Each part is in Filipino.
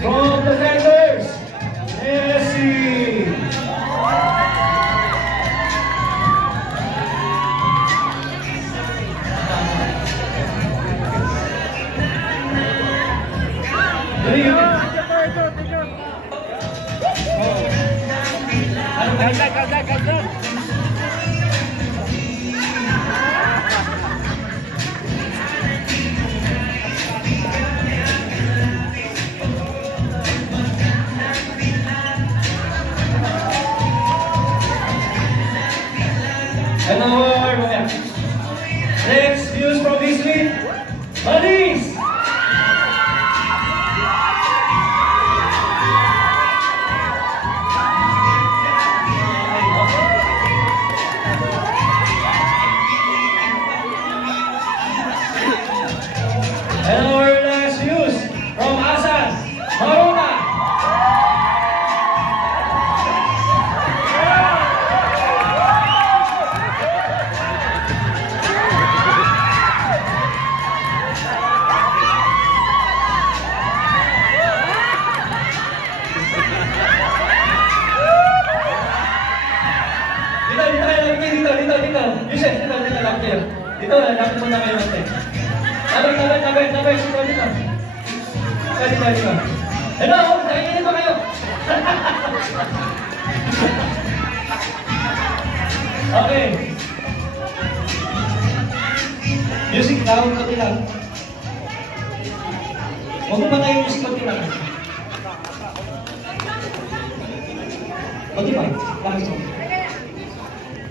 From the vendors, Nessie. And our next news from this week, Alice! And our last news from Asan, Maruna! Dito. Yusef, dito lang kayo. Dito, lapit muna kayo natin. Tabay, dito. Hello, nakikinig ba kayo? Okay. Music down, konti lang. Huwag mo ba tayo music, konti lang? Konti pa, lakis mo.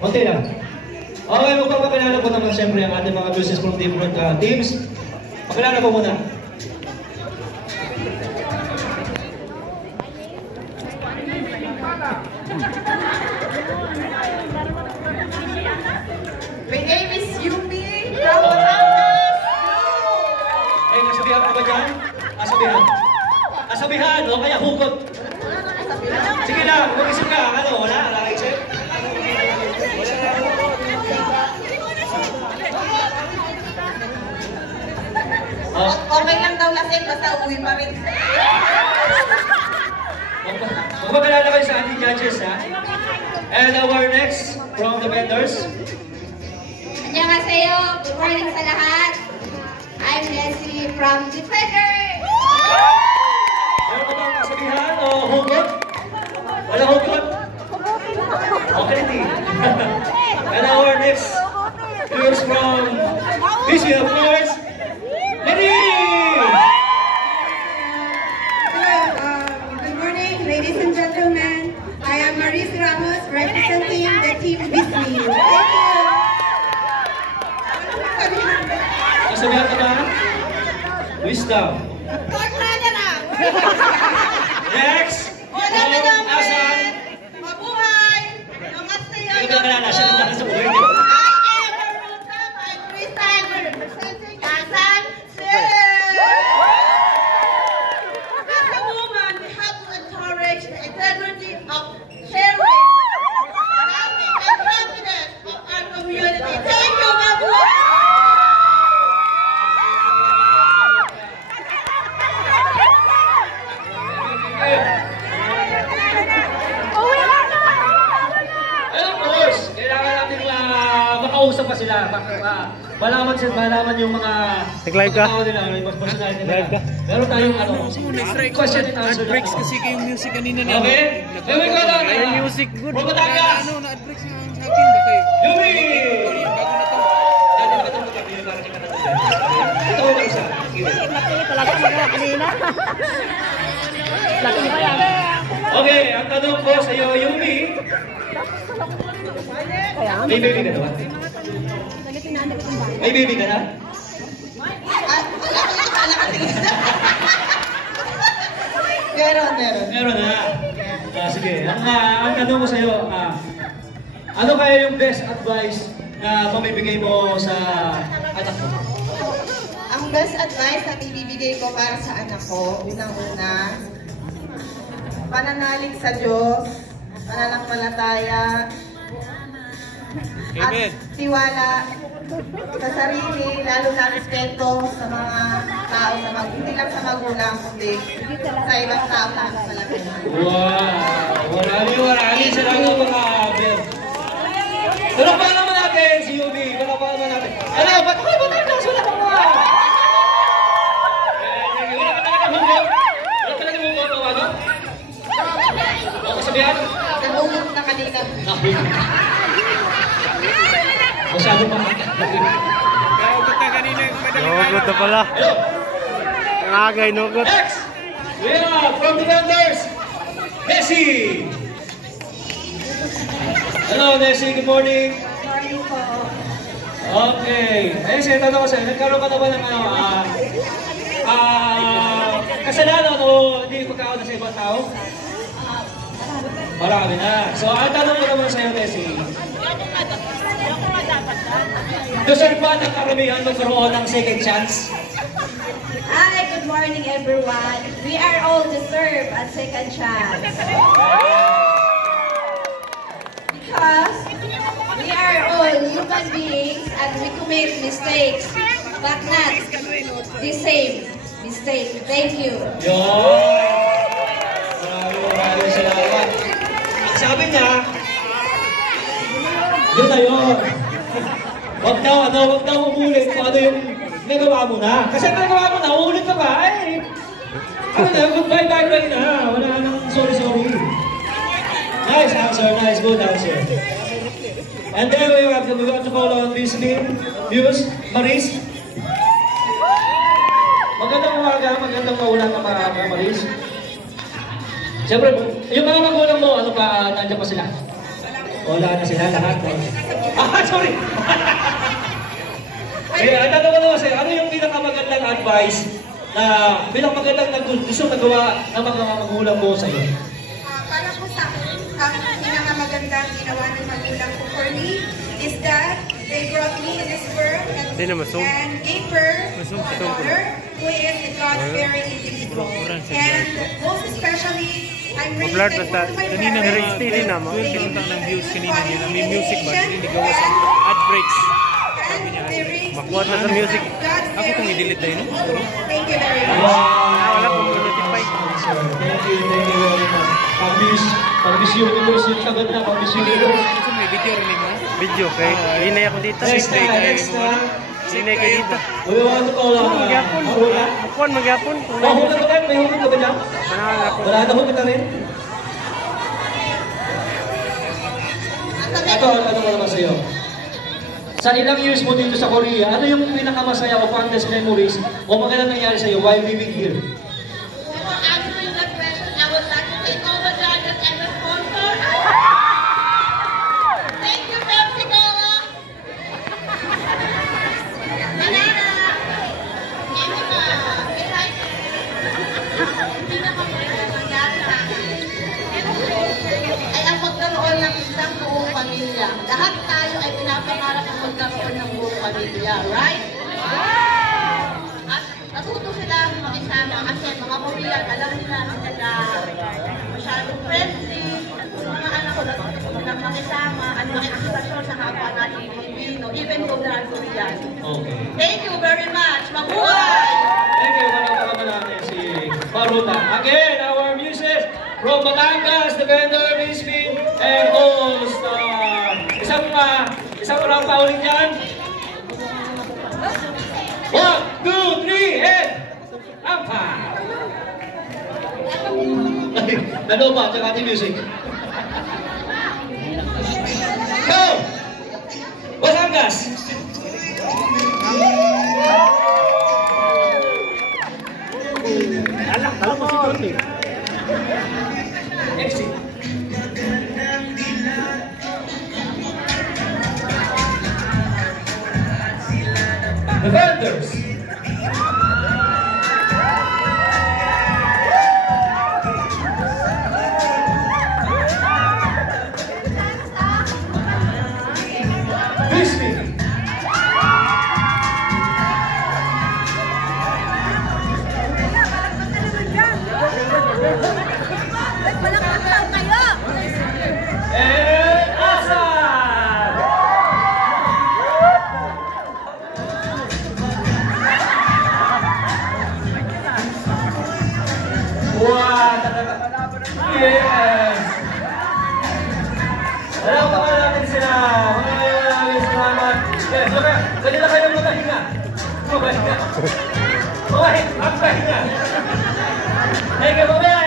Konti lang. Okay, magpapakilala po naman siyempre ang ating mga business from different teams. Pakilala po muna. My name is Yumi from Batangas. Eh, nasabihan ka ba dyan? Asabihan, o kaya hukot. Sige na, mag-isip ka. Ano, wala? Nakaisip? Okay lang daw lasing, basta uwi pa rin. Magpapalala kayo sa ating judges, ha? And our next from the vendors. Annyeonghaseyo, good morning sa lahat. I'm Leslie from Defender. Meron ka bang kasabihan o hugot? Wala hugot? Okay, di. And our next viewers from Vision of Noise. Good morning, ladies and gentlemen. I am Maris Ramos, representing the team Bismi. Thank you. Kasabihan ka ba? Wisdom. Next! From Asan. Mabuhay! Namaste! Ito ka na, siya naman sa buhay niyo. Makausap pa sila, malaman yung mga nag-live ka? tao nila, yung personality nila. Live ka? Meron tayong question and answer. Na-breaks kasi yung music kanina na. Okay? Here we go na! Yung music good. From Batangas! Na-breaks na sa akin ba kayo? Yumi! Bago na to. Ito ko ba isa? Talaga mga kanina. Laki pa yan. Okay, ang tanong ko sa iyo, Yumi. May baby ka na ba? May baby ka na? Meron. Meron na. Sige, ang tanong ko sa iyo, ano kaya yung best advice na mamibigay mo sa anak mo? Ang best advice na ibibigay ko para sa anak ko, unang-una, pananalig sa Diyos, pananampalataya, at tiwala sa sarili, lalo na respeto sa mga tao, hindi lang sa magulang, kundi sa ibang tao na sa lahat. Wow! Maraming salamat mga Abel. Palapakan naman natin si Yubi. Palapakan naman natin. Ano? Ba't tayo wala ka mga? Wala ka talaga hungkot? Wala ka talaga hungkot? Tawaga? O kasabihan? Nahulog na kanina. Masyado pa. Naugot na kanina yung madaling Nugot na pala. Hello! Nangagay, nugot. Next! We have from the vendors, Nessie! Hello, Nessie. Good morning. Morning po. Okay. Nessie, tanong ko sa'yo, nagkaroon ka na ba ng kasalanan o hindi pagkakaon sa ibang tao? Marami na. So, ang tanong ko naman sa'yo, Nessie. Deserve ba ng karamihan magkaroon ng second chance? Hi, good morning everyone. We are all deserve a second chance. Because we are all human beings and we commit mistakes, but not the same mistake. Thank you. Yun! Maraming salamat. Sabi niya, yun na yun. Wag daw umulit kung ano yung nagawa mo na. Kasi nagawa mo na, uulit ka ba? Ay, ano na, goodbye na. Wala nang sorry. Nice answer, nice, good answer. And then we have to call on this name, Maris. Magandang umaga, magandang maulan na mga Maris. Siyempre, yung mga magulang mo, ano pa, nandiyan pa sila? Wala na sila lahat. Sorry! Ang tanong ko naman sa'yo, ano yung pinakamagandang advice na pinakamagandang gusto nagawa ng mga magulang mo sa'yo? Para po sa akin, ang pinakamagandang ginawa ng magulang ko for me is that they brought me in this world and gave birth to my daughter, who is a God-fearing individual. And most especially, I'm really thankful to my kanina parents. pinunta ng views kanina nila. May music ba? Hindi gawa sa ad breaks. Sabi niya. Makuha na sa music. Ako kung i-delete tayo, no? Thank you very much. Wala kong notify. Thank you very much. Pang-Miss Universe yung sagot na, Pang-Miss Universe. Ito may video rin mo. Video kay hinay ako dito. Next na. Hinay ka dito. We want to call on Marula. Akuan magyapon. Mahulog ka rin? May hulog ka ba dyan? Wala na hulog ka rin? Ito, ano ko naman sa'yo? Sa ilang years mo dito sa Korea, ano yung pinakamasaya o fondest memories o magandang nangyari sa'yo while living here? For answering that question, I would like to take over Janet and the sponsor. Thank you, Pepsi Cola. Banana. Indica. Excited. Hindi na kami nangyari sa akin. Ay ang pagkaroon ng isang buong pamilya. Lahat tayo ay pinapangarap ang magkaroon ng buong pamilya, right? At natuto sila makisama kasi mga Korean, alam nila sila masyadong friendly. Yung mga anak ko natuto silang makisama at makikisasyon sa kapwa natin Pilipino, even though they are Korean. Okay. Thank you very much. Mabuhay! Thank you. Manapakaman natin si Maruta. Again, our muses from Batangas, the vendor, Miss Min, and All-Star. Isang round pa ulit yan. 1, 2, 3, and ampa! Ano ba? Tsaka ating music. Go! Batangas! Alam mo si Tony. Exit. The vendors. Disney. And Asan. talaga. Yes! Alam ko naman natin sila. Maraming salamat. Yes, kanila kayo magpahinga. Magpahinga. Magpahinga. Thank you, mamaya.